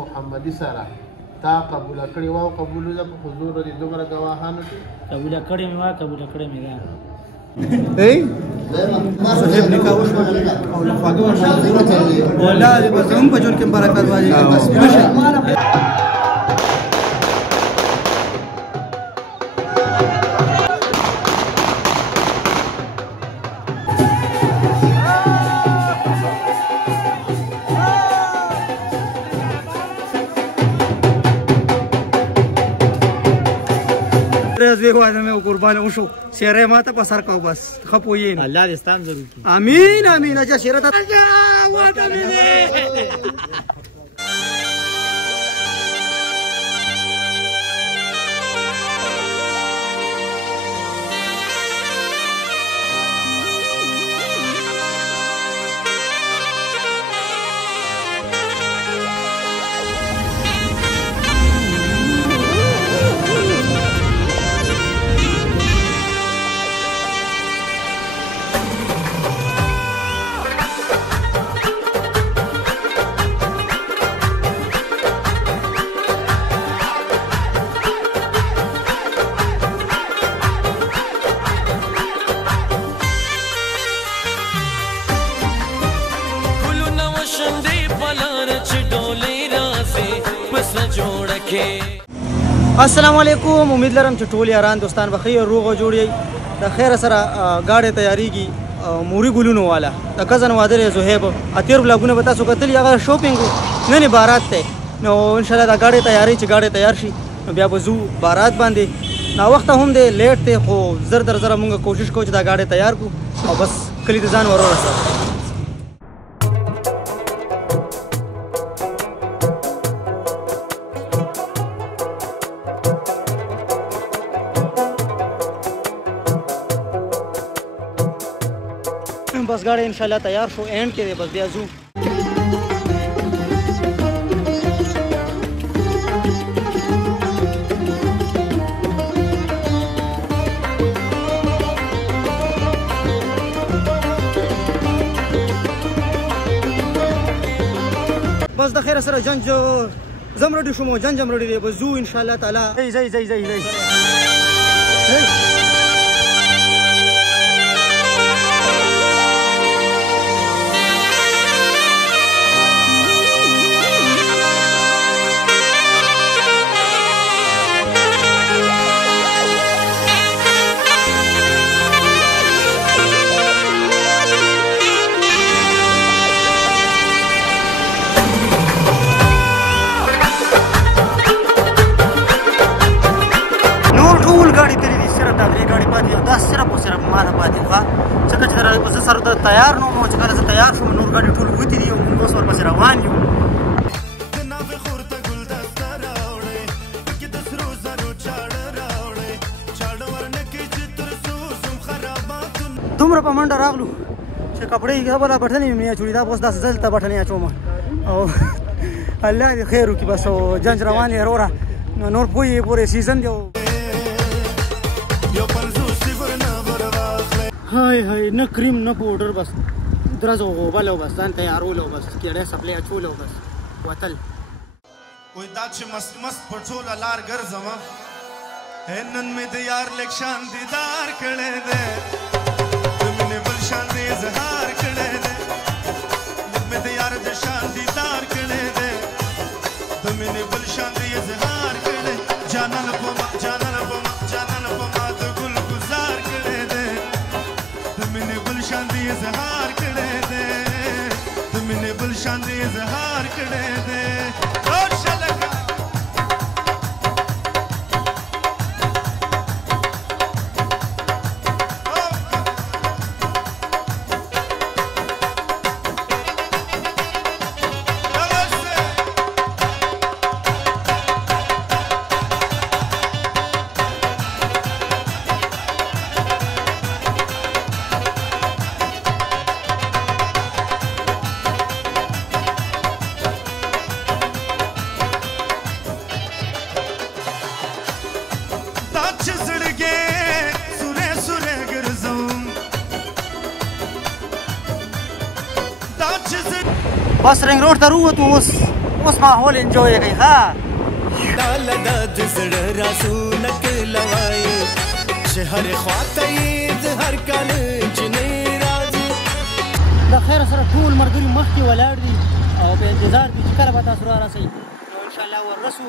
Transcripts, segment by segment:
محمدي سره تا قبول کړی و او قبول ده په حضور د دومره گواهانو کې قبول کړی مې وا قبول کړی مې ده صاحب نکاح وشو او لخواږه ورشه والله دې بس هم په جون کې برکت واجب بس زوی واده مې قربان وشو سیره ماته په سر کو بس خپوین الله دې ستان ضرور کی امين امين اجا سیره ته واده مې السلام علیکم امید لرم چې ټول یاران دوستان به خیر روغ او جوړ یي د خیر سره گاډي تیاریږي موري ګلونو والا د کزن واده زهیب اتیر بلاګونه به تاسو کتل هغه شاپینګ نه نه بارات ته نو ان شاء الله د گاډي تیاری چې گاډي تیار شي بیا به زو بارات باندې نا وخت هم دی لیټ ته خو زر در زره مونږ کوشش کوو چې دا گاډي تیار کو او بس کلی ته ځان ورورسه بس گاڑی انشاءاللہ تیار شو اینڈ کې دی بس بیا زو بس د خیر سره جنج زم رډی شوم جنجم رډی دی بس زو انشاءاللہ تعالی زئی تیار نو مو چې کله زه تیار شوم نور ګاډي ټول وتی دي موږ اوس ورپسې روان یو دومره په منډه راغلو چې کپړې یې خبره بټنې مې چوړې دا اوس داسې دلته بټنې اچوم او الله دې خیر وکړي بس جنج روان یې وروره نور پوهې پورې سیزن دی هاي نه کریم نه پاوډر بس درځو غوبلو بس ځان تیارولو بس کېړې سپلې اچولو بس وتل وای دا چې مست مست په ټوله لار ګرځم نن مې د یار لیک شان دیدار کړی دی د مینې بل شان دی اظهار کړی دی نن مې د یار د شان دیدار کړی دی د مینې بل شان دی اظهار کړی جانان په ما جانان په ما جانان په ما د ګل گزار کړی دی د مینې بل شان دی اظهار کړی دی د مینې بل شان دی اظهار کړی دی بس رنګ روډ ته ووتو اوس اوس ماحول انجوای کوي ها لاله د زړه رازونه کلوای چې هر خواته یې د هر کال جنې راځي د خیر سره ټول ملګري مخکې ولاړ دي او په انتظار دي چې کله به تاسو رارسئ نو انشاءالله ورسو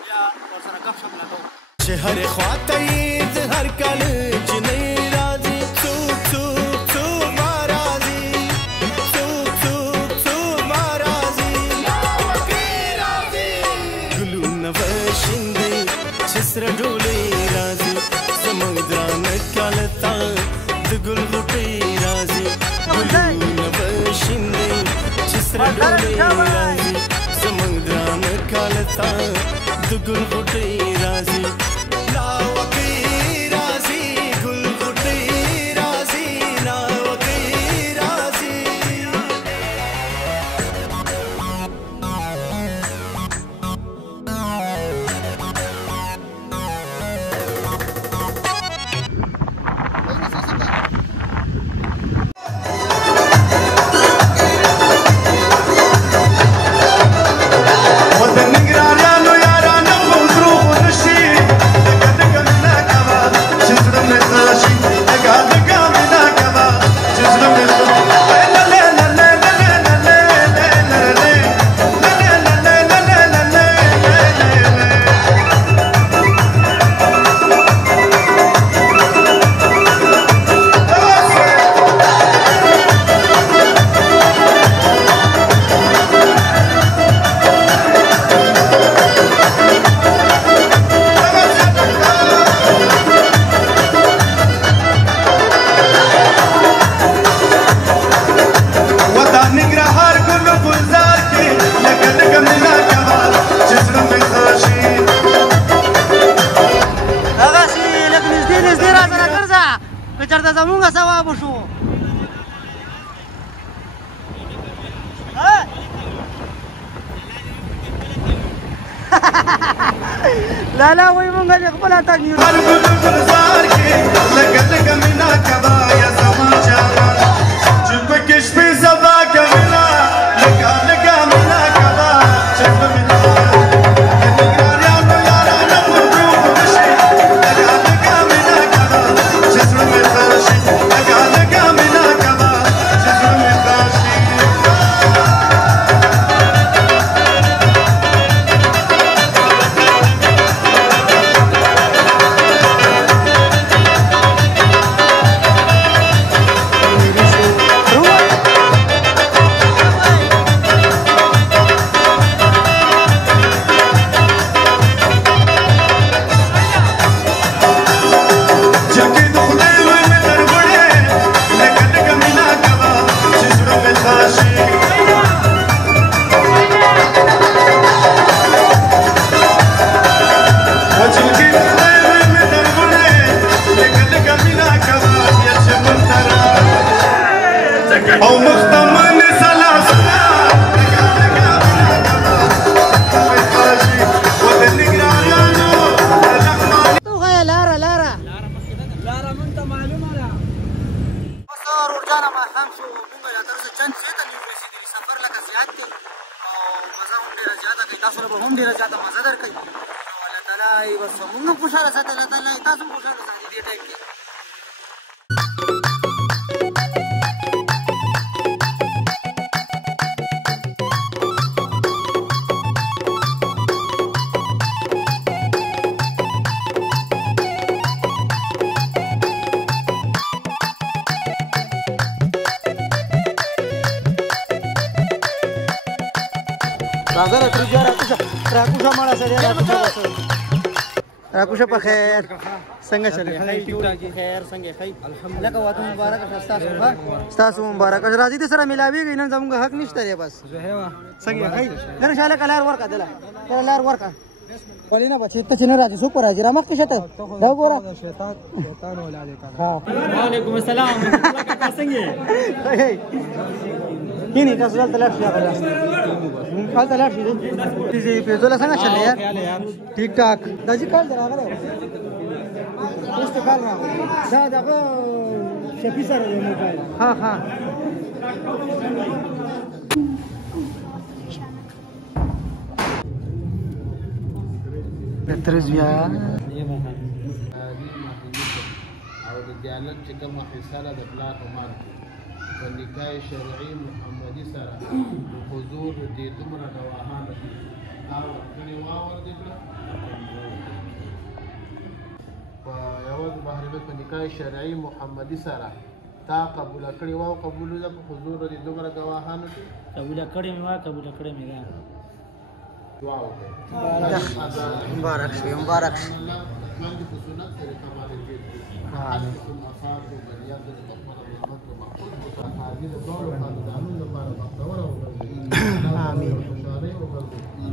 بیا ورسره گپ شپ لګوو چې هر خواته یې د هر کال جنې راځي څوک څوک څوک ما راځي څوک څوک څوک ما راځي ګلونه به شیندي چې سره ډولۍ راځي زموږ درانه کال ته د ګل غوټۍ راځي ګلونه به شیندي چې سره ډولۍ راځي زموږ درانه کال ته د ګل غوټۍ راځي لالا وای مونږه د خپل اتاق نیو گلزار کې لګ لګ مینا کبا یا زما جان چې پکې شپې زبا کبا لګ لګ مینا کبا چې مینا راکوشه په خیر څنګه چلې خیر څنګه خیر الحمدلله واده مبارک شه تاسو مبارک شه راځي دې سره ملاويږي نن زموږ حق نشته دی بس څنګه خیر نن شاله کلار ورکا دلا کلار ورکا ولینا بچی ته چې نه راځي څوک راځي را مخ شته دا ګوره شیطان ولاده ها وعلیکم السلام څنګه کینی تاسو دلته لاړ شئ غواړم دلته لاړ شئ دې په ځوله څنګه چلې یار ټیک ټاک دا چې کال راغله اوس کال راغله دا دغه شپې سره دی موبایل ها د ترز بیا او د دیانت چې کومه حصه ده د پلار په مال کې په نکاح شرعي محمدي سره په حضور دې دومره ګواهان دي دا ورکړې واور دې کړه په یوه محرمه په نکاح شرعي محمدي سره تا قبول کړې واو قبول ده په حضور دې دومره ګواهانو کې قبول کړې مې وا قبول کړې مې ده دعا وکړه مبارک شي مبارک شي باندې په سنت طریقه باندې کې حالکم افاق و بنیاد د خپل رحمت او مقصود او حاضر ټول خاندانونو لپاره بختور او آمین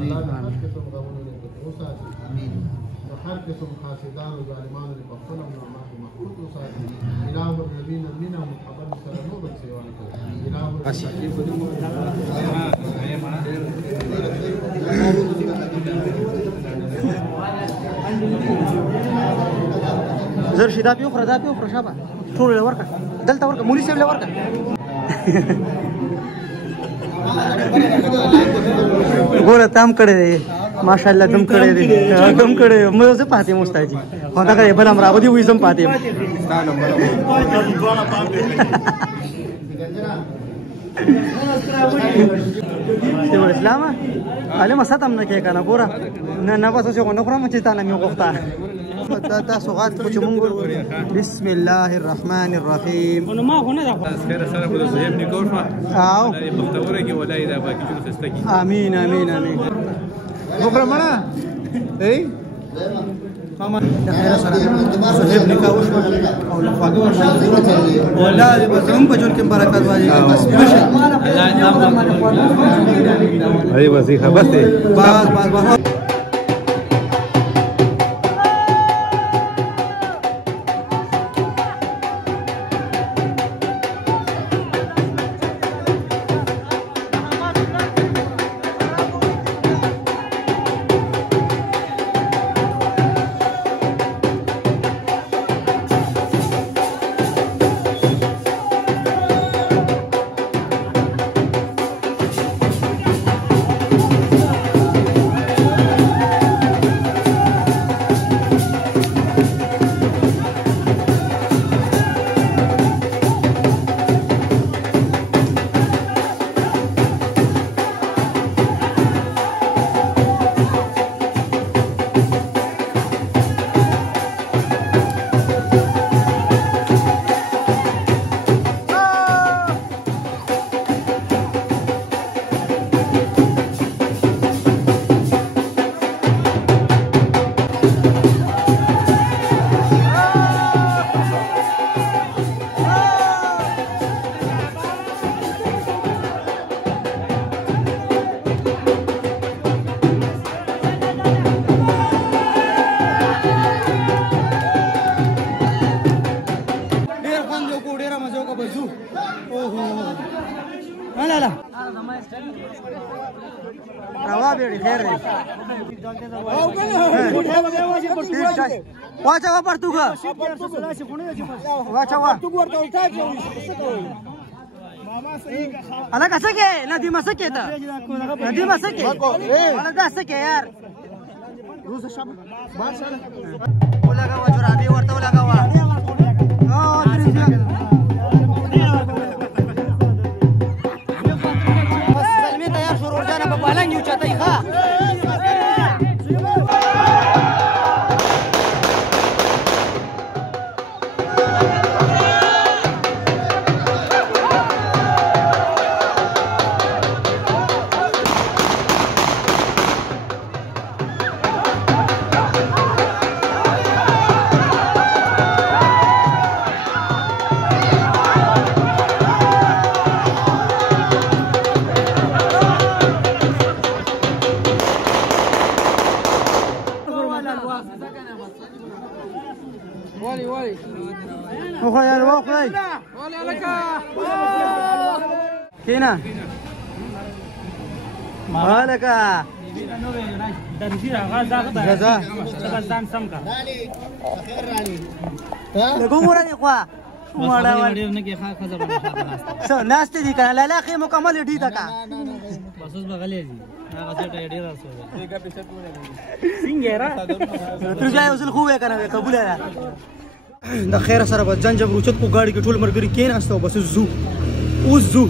الله هر قسم غوونه له اوساتي امين هر قسم حاسدان او ظالمانو له خپل امر مخلوق اوساتي الہ النبی نبینا محمد صلی الله علیه وسلم زر شي دا پیو خره شابه ټول له ورکه دلته ورکه مولوی صاحب له ورکه ګوره تام کړی دی ماشاءالله دم کړی دی دم کړی مې زه پاتې مستاجي خو دا کړی بل امر راغلی وې زم پاتې یم اسلام علم ستم نه کې کنه ګوره نه بس څه غو نه خورم چې تا نه مې وغوښته تاسو غات کو چې مونږ بسم الله الرحمن الرحیم نو ما هو نه ده خیر سره بده زهب نکوفه او بختوره کې ولای دا باقي ټول خستکی امين امين امين بكره مړه اي ماما د خیر سره زهب نکاح وشو او لفاګه ورشه والله دې بزم په جون کې برکت واجب بس اي وظیفه بس بس روا بیڑی خیر دی واچا وا پرتوګه واچا وا الګا سکه ندی مسکه تا ندی مسکه ولا دا سکه یار روز شب ماشاءالله ولګا وا جرابي ورته ولګا وا كينا مالك ناس دي كان لا لا خي مكمل دي تکا بس بغلې دي هغه څه ډېر راځي دغه په څه کوله څنګه را ترجای وصل خو وکنه قبول ده د خیر سره به جنجب روچت کو گاډي کې ټول مرګري کېناستو بس زو اوس زو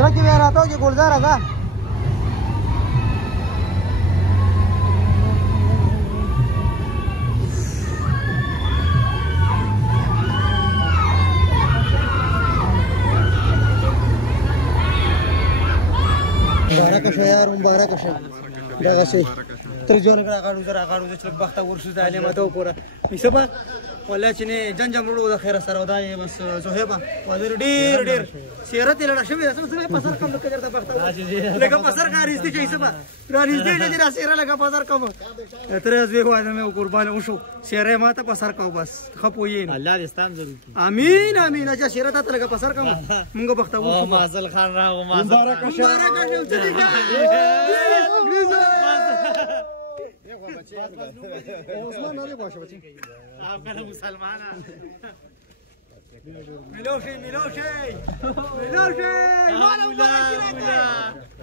गुजरात की मैं आता हूँ ये गुलजार आगा मुबारक यार मुबारक जगह से ترجون راغړو زرا غړو چې بخته ورشو ځاله ماته پورا میسبا ولا چې نه جنجم وړو د خیر سره ودای بس زهبا ودر ډیر ډیر سیرت لړ شوی څه پسر کم لکه درته بخته لکه پسر کاری دي چې سبا رانی دې چې سیره لکه پسر کم تر از به وای مې قربان وشو سیره ماته پسر کو بس خپوین الله دې ستان ضرور کی امين امين چې سیره ته لکه پسر کم موږ بخته وشو مازل خان راغو مازل عثمان نه باشه بچي آپ کا مسلمان ملوشي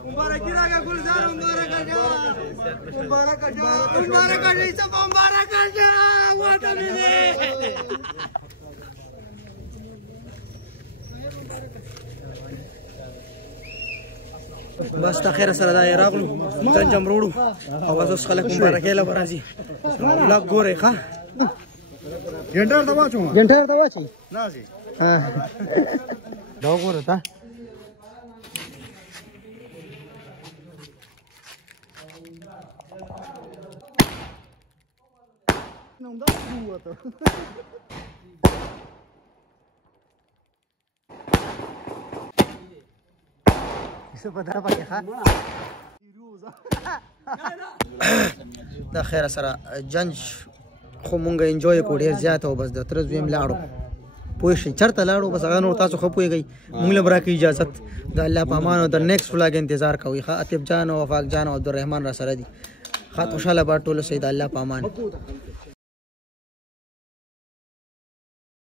مبارک راګه ګلزار مبارک جا واته بس تاخير سره دا راغلو جنجم وروړو او اوس خلک مبارکه له راځي لا ګورې ښه ګنټر دا واچو نه سي دا ګوره تا نو دا وته څه په دا پکې ښه دا خیر سره جنج خو مونږ انجوای کو ډیر زیات او بس د تر زویم لاړو پوه شي چرته لاړو بس هغه نور تاسو خو پوهیږئ مونږ له برا کې اجازه د الله په امان او د نیکسټ ولاګ انتظار کوي ښه اطیب جان او وفاق جان او عبدالرحمن را سره دي خاط خوشاله با ټول سید الله په امان